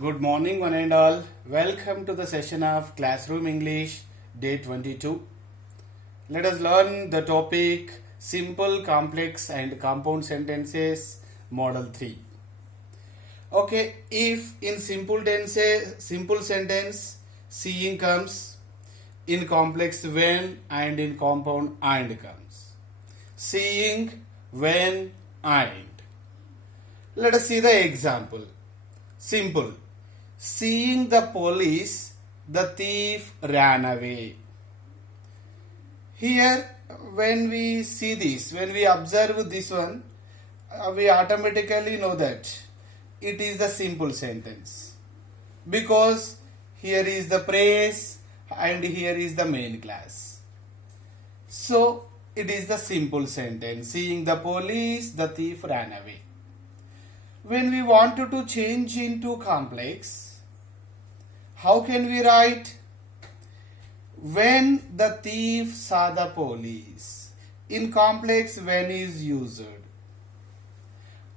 Good morning, one and all. Welcome to the session of Classroom English, day 22. Let us learn the topic Simple, Complex, and Compound Sentences, Model 3. Okay, if in simple sentence, seeing comes, in complex when, and in compound and comes. Seeing, when, and. Let us see the example. Simple. Seeing the police, the thief ran away. Here, when we see this, when we observe this one, we automatically know that it is the simple sentence. Because here is the phrase and here is the main class. So, it is the simple sentence. Seeing the police, the thief ran away. When we wanted to change into complex, how can we write? When the thief saw the police. In complex, when is used.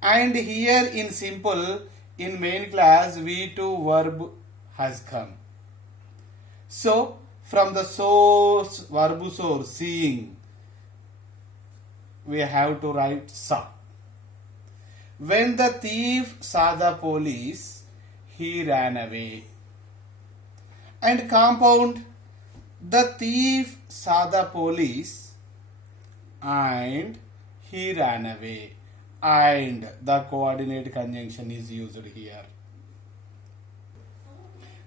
And here in simple, in main class, V2 verb has come. So, from the source, verb source, seeing, we have to write saw. When the thief saw the police, he ran away. And compound, the thief saw the police and he ran away. And the coordinate conjunction is used here.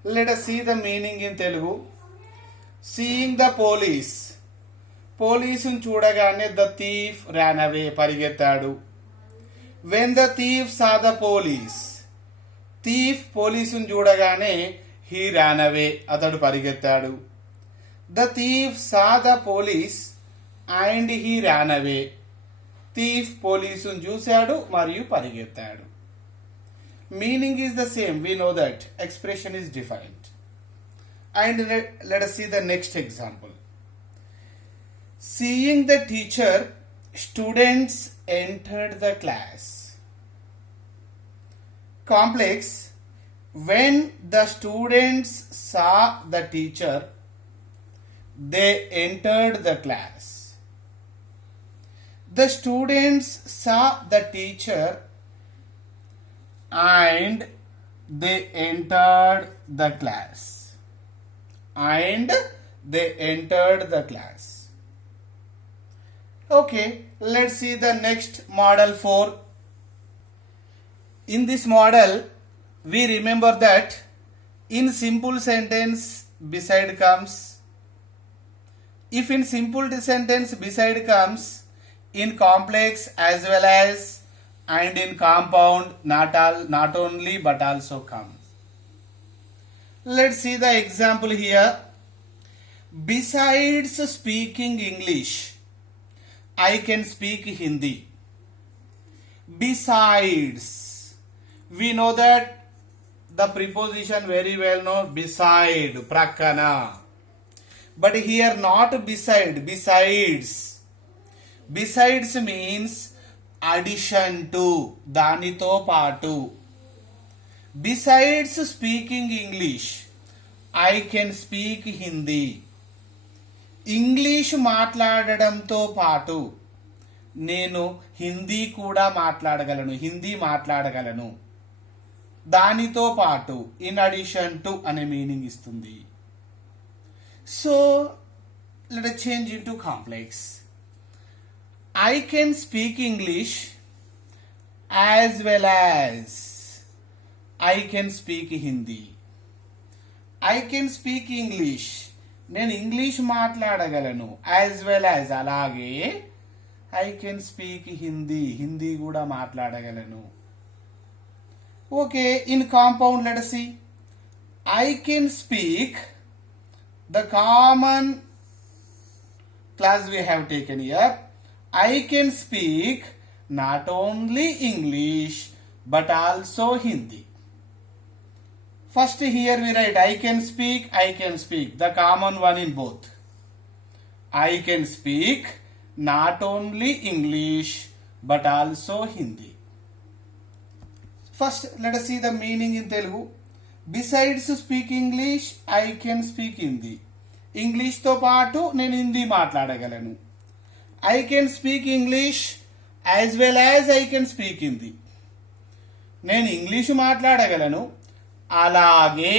Let us see the meaning in Telugu. Seeing the police. పోలీసును చూడగానే the thief ran away, పరిగెత్తాడు. When the thief saw the police. thief పోలీసును చూడగానే he ran away, అతడు పరిగెత్తాడు. The thief saw the police and he ran away. thief పోలీసును చూశాడు మరియు పరిగెత్తాడు. Meaning is the same. We know that. Expression is different. And let us see the next example. Seeing the teacher, students entered the class. Complex. When the students saw the teacher, they entered the class. The students saw the teacher and they entered the class. And they entered the class. Okay, let's see the next model 4. In this model, we remember that in simple sentence beside comes. If in simple sentence beside comes, in complex as well as and in compound not only but also comes. Let's see the example here. Besides speaking English, I can speak Hindi. Besides, we know that the preposition very well know, beside, prakana. But here not beside, besides. Besides means addition to, danito paatu. Besides speaking English, I can speak Hindi. English మాట్లాడడంతో పాటు నేను హిందీ కూడా మాట్లాడగలను, హిందీ మాట్లాడగలను. దానితో పాటు in addition to అనే meaning ఇస్తుంది. So let us change into complex. I can speak English as well as I can speak Hindi. I can speak English, నేను ఇంగ్లీష్ మాట్లాడగలను. యాజ్ వెల్ యాజ్, అలాగే I can speak Hindi, Hindi కూడా మాట్లాడగలను. Okay, in compound let us see. I can speak, the common class we have taken here. I can speak not only English but also Hindi. First here we write I can speak, the common one in both. I can speak not only English but also Hindi. First, let us see the meaning in Telugu. Besides speak English I can speak Hindi. ఇంగ్లీష్తో పాటు నేను హిందీ మాట్లాడగలను. I can speak English as well as I can speak Hindi. నేను English మాట్లాడగలను, అలాగే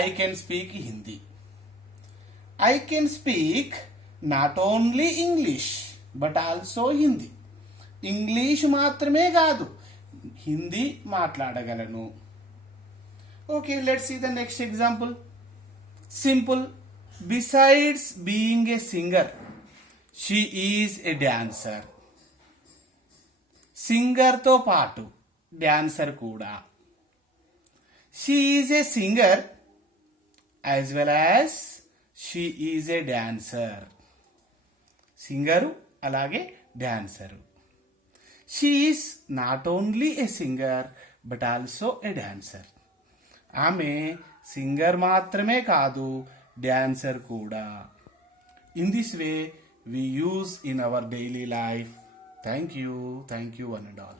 I can speak Hindi. I can speak not only English but also Hindi. English మాత్రమే కాదు, హిందీ మాట్లాడగలను. Okay, let's see the next example. Simple. Besides being a singer she is a dancer. సింగర్తో పాటు dancer కూడా. She is A singer as well as she is a dancer. Singer అలాగే dancer. She is not only a singer but also a dancer. ఆమె singer మాత్రమే కాదు, dancer కూడా. In this way we use in our daily life. Thank you one and all.